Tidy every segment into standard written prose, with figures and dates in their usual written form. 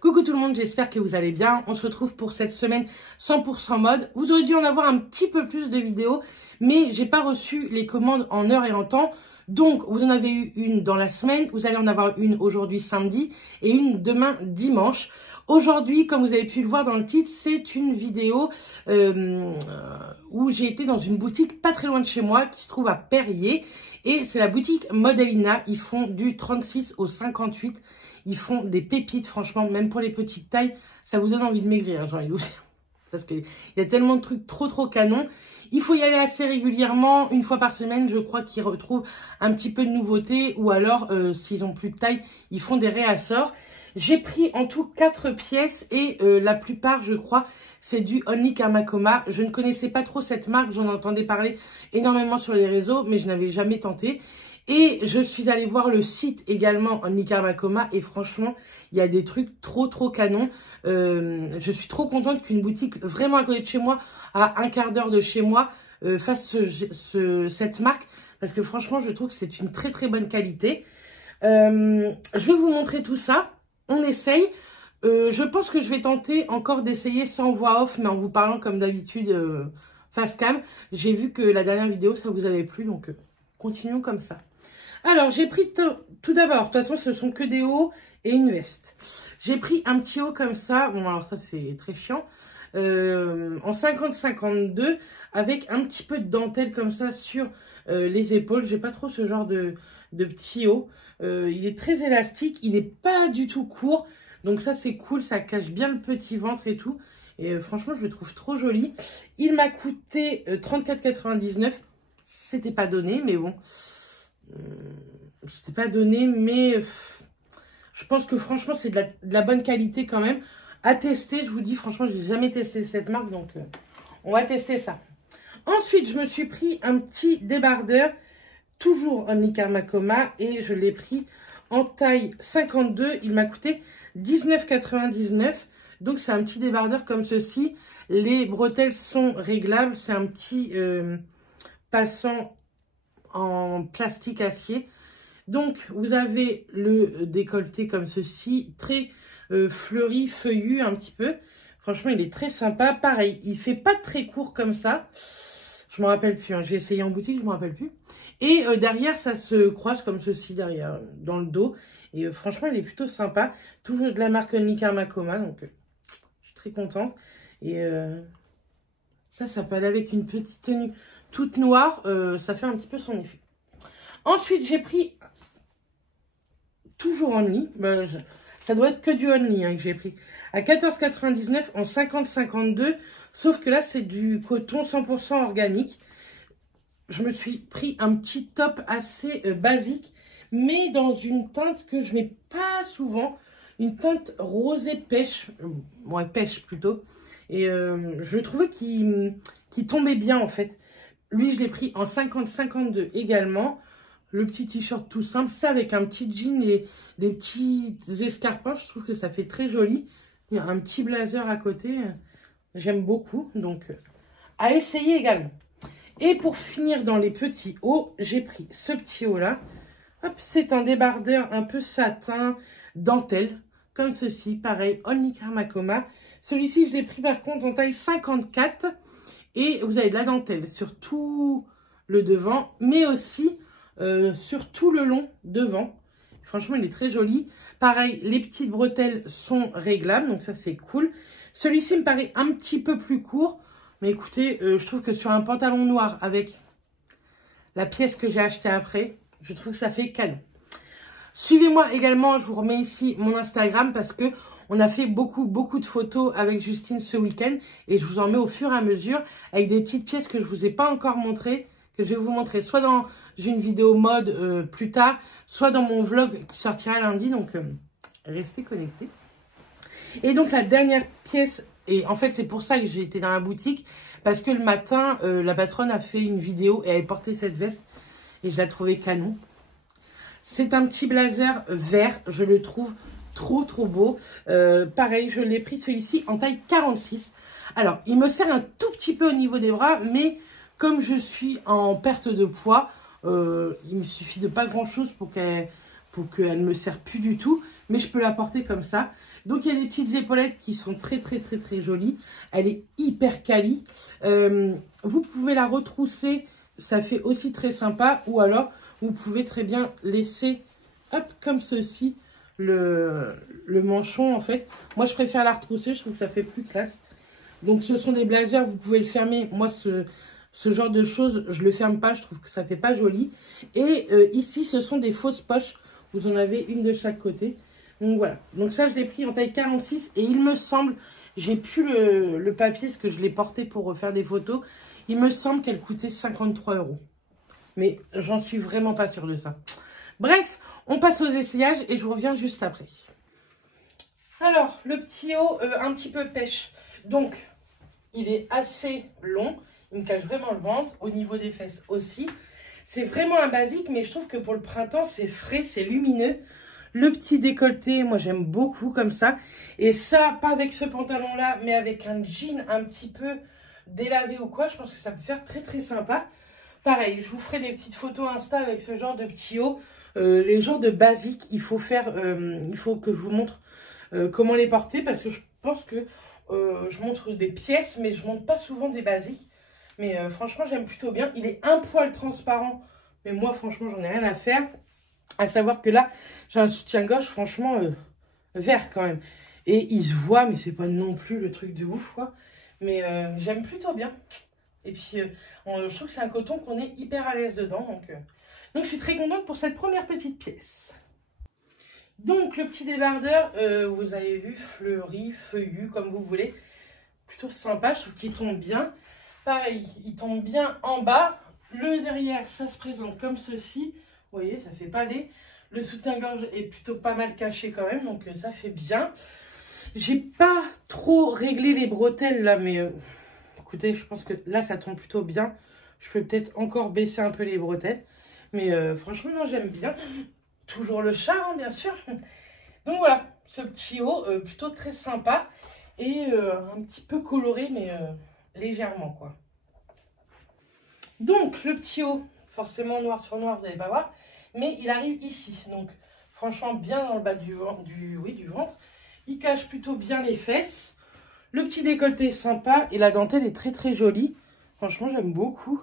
Coucou tout le monde, j'espère que vous allez bien. On se retrouve pour cette semaine 100% mode. Vous aurez dû en avoir un petit peu plus de vidéos, mais j'ai pas reçu les commandes en heure et en temps. Donc, vous en avez eu une dans la semaine, vous allez en avoir une aujourd'hui samedi et une demain dimanche. Aujourd'hui, comme vous avez pu le voir dans le titre, c'est une vidéo où j'ai été dans une boutique pas très loin de chez moi qui se trouve à Perrier. Et c'est la boutique Modelina. Ils font du 36 au 58. Ils font des pépites, franchement, même pour les petites tailles. Ça vous donne envie de maigrir, j'ai envie de vous dire. Parce qu'il y a tellement de trucs trop canons. Il faut y aller assez régulièrement, une fois par semaine. Je crois qu'ils retrouvent un petit peu de nouveautés. Ou alors, s'ils ont plus de taille, ils font des réassorts. J'ai pris en tout 4 pièces et la plupart, je crois, c'est du Only Kamakoma. Je ne connaissais pas trop cette marque, j'en entendais parler énormément sur les réseaux, mais je n'avais jamais tenté. Et je suis allée voir le site également Only Kamakoma et franchement, il y a des trucs trop canons. Je suis trop contente qu'une boutique vraiment à côté de chez moi, à un quart d'heure de chez moi, fasse cette marque. Parce que franchement, je trouve que c'est une très bonne qualité. Je vais vous montrer tout ça. On essaye. Je pense que je vais tenter encore d'essayer sans voix off, mais en vous parlant comme d'habitude face cam. J'ai vu que la dernière vidéo, ça vous avait plu, donc continuons comme ça. Alors, j'ai pris tout d'abord, de toute façon, ce sont que des hauts et une veste. J'ai pris un petit haut comme ça. Bon, alors ça, c'est très chiant. En 50-52, avec un petit peu de dentelle comme ça sur les épaules. J'ai pas trop ce genre de petit haut. Il est très élastique, il n'est pas du tout court. Donc ça, c'est cool, ça cache bien le petit ventre et tout. Et franchement, je le trouve trop joli. Il m'a coûté 34,99 €. C'était pas donné, mais bon. C'était pas donné, mais je pense que franchement, c'est de la bonne qualité quand même. À tester, je vous dis, franchement, j'ai jamais testé cette marque, donc on va tester ça. Ensuite, je me suis pris un petit débardeur, toujours Only Kamakoma, et je l'ai pris en taille 52. Il m'a coûté 19,99 €. Donc, c'est un petit débardeur comme ceci. Les bretelles sont réglables. C'est un petit passant en plastique acier. Donc, vous avez le décolleté comme ceci, très fleuri, feuillu un petit peu. Franchement, il est très sympa. Pareil, il fait pas très court comme ça. Je me rappelle plus, hein. J'ai essayé en boutique, je me rappelle plus. Et derrière, ça se croise comme ceci, derrière, dans le dos. Et franchement, il est plutôt sympa. Toujours de la marque Only Kamakoma, donc je suis très contente. Et ça peut aller avec une petite tenue toute noire. Ça fait un petit peu son effet. Ensuite, j'ai pris, toujours Only, ça doit être que du Only hein, que j'ai pris, à 14,99 € en 50-52. Sauf que là, c'est du coton 100% organique. Je me suis pris un petit top assez basique, mais dans une teinte que je mets pas souvent, une teinte rosée pêche, ouais, pêche plutôt. Et je trouvais qu'il tombait bien en fait. Lui, je l'ai pris en 50-52 également. Le petit t-shirt tout simple, ça avec un petit jean et des petits escarpins, je trouve que ça fait très joli. Il y a un petit blazer à côté, j'aime beaucoup, donc à essayer également. Et pour finir dans les petits hauts, j'ai pris ce petit haut là. Hop, c'est un débardeur un peu satin, dentelle, comme ceci. Pareil, Only Kamakoma. Celui-ci, je l'ai pris par contre en taille 54. Et vous avez de la dentelle sur tout le devant, mais aussi sur tout le long devant. Franchement, il est très joli. Pareil, les petites bretelles sont réglables, donc ça, c'est cool. Celui-ci me paraît un petit peu plus court. Mais écoutez, je trouve que sur un pantalon noir avec la pièce que j'ai achetée après, je trouve que ça fait canon. Suivez-moi également, je vous remets ici mon Instagram parce que on a fait beaucoup de photos avec Justine ce week-end. Et je vous en mets au fur et à mesure avec des petites pièces que je ne vous ai pas encore montrées, que je vais vous montrer soit dans une vidéo mode plus tard, soit dans mon vlog qui sortira lundi. Donc, restez connectés. Et donc, la dernière pièce... Et en fait, c'est pour ça que j'ai été dans la boutique. Parce que le matin, la patronne a fait une vidéo et elle portait cette veste. Et je la trouvais canon. C'est un petit blazer vert. Je le trouve trop beau. Pareil, je l'ai pris celui-ci en taille 46. Alors, il me sert un tout petit peu au niveau des bras. Mais comme je suis en perte de poids, il me suffit de pas grand-chose pour qu'elle pour qu'elle ne me serve plus du tout. Mais je peux la porter comme ça. Donc, il y a des petites épaulettes qui sont très jolies. Elle est hyper quali. Vous pouvez la retrousser. Ça fait aussi très sympa. Ou alors, vous pouvez très bien laisser, hop, comme ceci, le manchon, en fait. Moi, je préfère la retrousser. Je trouve que ça fait plus classe. Donc, ce sont des blazers. Vous pouvez le fermer. Moi, ce genre de choses, je le ferme pas. Je trouve que ça fait pas joli. Et ici, ce sont des fausses poches. Vous en avez une de chaque côté. Donc voilà, donc ça je l'ai pris en taille 46 et il me semble, j'ai plus le papier parce que je l'ai porté pour refaire des photos, il me semble qu'elle coûtait 53 €. Mais j'en suis vraiment pas sûre de ça. Bref, on passe aux essayages et je vous reviens juste après. Alors, le petit haut un petit peu pêche, donc il est assez long, il me cache vraiment le ventre, au niveau des fesses aussi. C'est vraiment un basique, mais je trouve que pour le printemps, c'est frais, c'est lumineux. Le petit décolleté, moi j'aime beaucoup comme ça. Et ça, pas avec ce pantalon-là, mais avec un jean un petit peu délavé ou quoi. Je pense que ça peut faire très sympa. Pareil, je vous ferai des petites photos Insta avec ce genre de petits hauts. Les genres de basiques, il faut que je vous montre comment les porter. Parce que je pense que je montre des pièces, mais je montre pas souvent des basiques. Mais franchement, j'aime plutôt bien. Il est un poil transparent. Mais moi, franchement, j'en ai rien à faire. À savoir que là, j'ai un soutien-gorge, franchement, vert quand même. Et il se voit, mais c'est pas non plus le truc de ouf, quoi. Mais j'aime plutôt bien. Et puis, je trouve que c'est un coton qu'on est hyper à l'aise dedans. Donc, je suis très contente pour cette première petite pièce. Donc, le petit débardeur, vous avez vu, fleuri, feuillu, comme vous voulez. Plutôt sympa, je trouve qu'il tombe bien. Pareil, il tombe bien en bas. Le derrière, ça se présente comme ceci. Vous voyez, ça fait palais. Le soutien-gorge est plutôt pas mal caché quand même, donc ça fait bien. J'ai pas trop réglé les bretelles là, mais écoutez, je pense que là, ça tombe plutôt bien. Je peux peut-être encore baisser un peu les bretelles. Mais franchement, non, j'aime bien. Toujours le chat, hein, bien sûr. Donc voilà, ce petit haut plutôt très sympa. Et un petit peu coloré, mais légèrement, quoi. Donc, le petit haut, forcément noir sur noir, vous n'allez pas voir. Mais il arrive ici. Donc, franchement, bien dans le bas du ventre. Il cache plutôt bien les fesses. Le petit décolleté est sympa. Et la dentelle est très jolie. Franchement, j'aime beaucoup.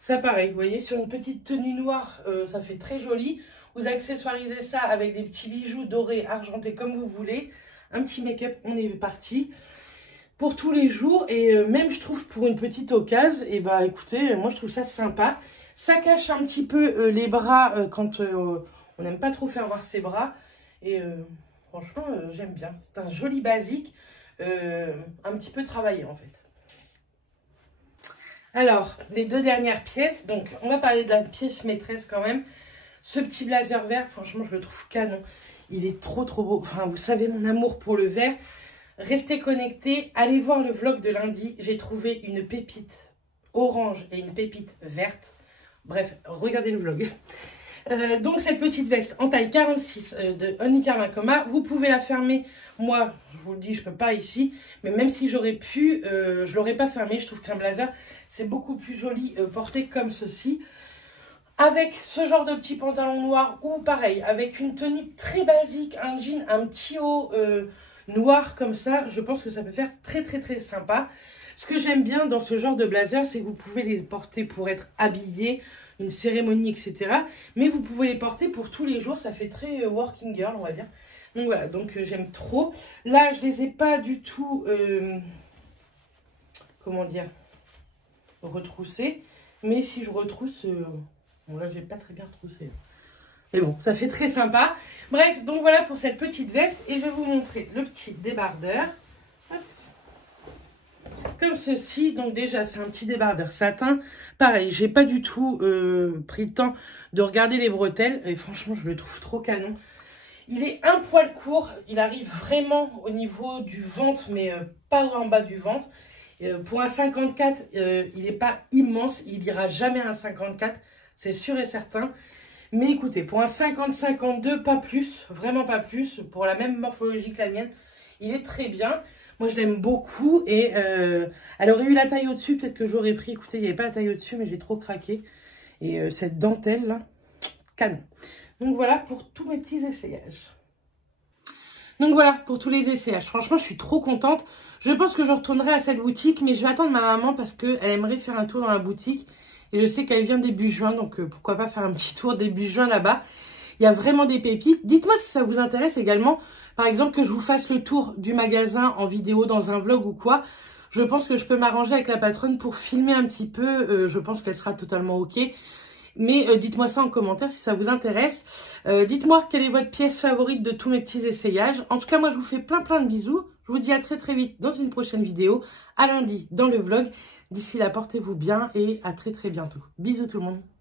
Ça, pareil, vous voyez, sur une petite tenue noire, ça fait très joli. Vous accessoirisez ça avec des petits bijoux dorés, argentés, comme vous voulez. Un petit make-up, on est parti. Pour tous les jours. Et même, je trouve, pour une petite occasion, et bah, écoutez, moi, je trouve ça sympa. Ça cache un petit peu les bras quand on n'aime pas trop faire voir ses bras. Et franchement, j'aime bien. C'est un joli basique, un petit peu travaillé en fait. Alors, les deux dernières pièces. Donc, on va parler de la pièce maîtresse quand même. Ce petit blazer vert, franchement, je le trouve canon. Il est trop beau. Enfin, vous savez mon amour pour le vert. Restez connectés. Allez voir le vlog de lundi. J'ai trouvé une pépite orange et une pépite verte. Bref, regardez le vlog. Donc, cette petite veste en taille 46 de Onika Makoma, vous pouvez la fermer. Moi, je vous le dis, je ne peux pas ici. Mais même si j'aurais pu, je ne l'aurais pas fermé. Je trouve qu'un blazer, c'est beaucoup plus joli porté comme ceci. Avec ce genre de petit pantalon noir ou pareil, avec une tenue très basique, un jean, un petit haut noir comme ça, je pense que ça peut faire très sympa. Ce que j'aime bien dans ce genre de blazer, c'est que vous pouvez les porter pour être habillé, une cérémonie, etc. Mais vous pouvez les porter pour tous les jours, ça fait très working girl, on va dire. Donc voilà, donc j'aime trop. Là, je les ai pas du tout, comment dire, retroussés. Mais si je retrousse, bon là, j'ai pas très bien retroussé. Mais bon, ça fait très sympa. Bref, donc voilà pour cette petite veste. Et je vais vous montrer le petit débardeur. Hop. Comme ceci. Donc déjà, c'est un petit débardeur satin. Pareil, j'ai pas du tout pris le temps de regarder les bretelles. Et franchement, je le trouve trop canon. Il est un poil court. Il arrive vraiment au niveau du ventre, mais pas en bas du ventre. Pour un 54, il n'est pas immense. Il ira jamais à un 54. C'est sûr et certain. Mais écoutez, pour un 50-52, pas plus, vraiment pas plus, pour la même morphologie que la mienne, il est très bien. Moi, je l'aime beaucoup et elle aurait eu la taille au-dessus, peut-être que j'aurais pris. Écoutez, il n'y avait pas la taille au-dessus, mais j'ai trop craqué. Et cette dentelle, là, canon. Donc voilà pour tous mes petits essayages. Donc voilà pour tous les essayages. Franchement, je suis trop contente. Je pense que je retournerai à cette boutique, mais je vais attendre ma maman parce qu'elle aimerait faire un tour dans la boutique. Et je sais qu'elle vient début juin, donc pourquoi pas faire un petit tour début juin là-bas. Il y a vraiment des pépites. Dites-moi si ça vous intéresse également, par exemple, que je vous fasse le tour du magasin en vidéo dans un vlog ou quoi. Je pense que je peux m'arranger avec la patronne pour filmer un petit peu. Je pense qu'elle sera totalement OK. Mais dites-moi ça en commentaire si ça vous intéresse. Dites-moi quelle est votre pièce favorite de tous mes petits essayages. En tout cas, moi, je vous fais plein de bisous. Je vous dis à très vite dans une prochaine vidéo. À lundi dans le vlog. D'ici là, portez-vous bien et à très bientôt. Bisous tout le monde.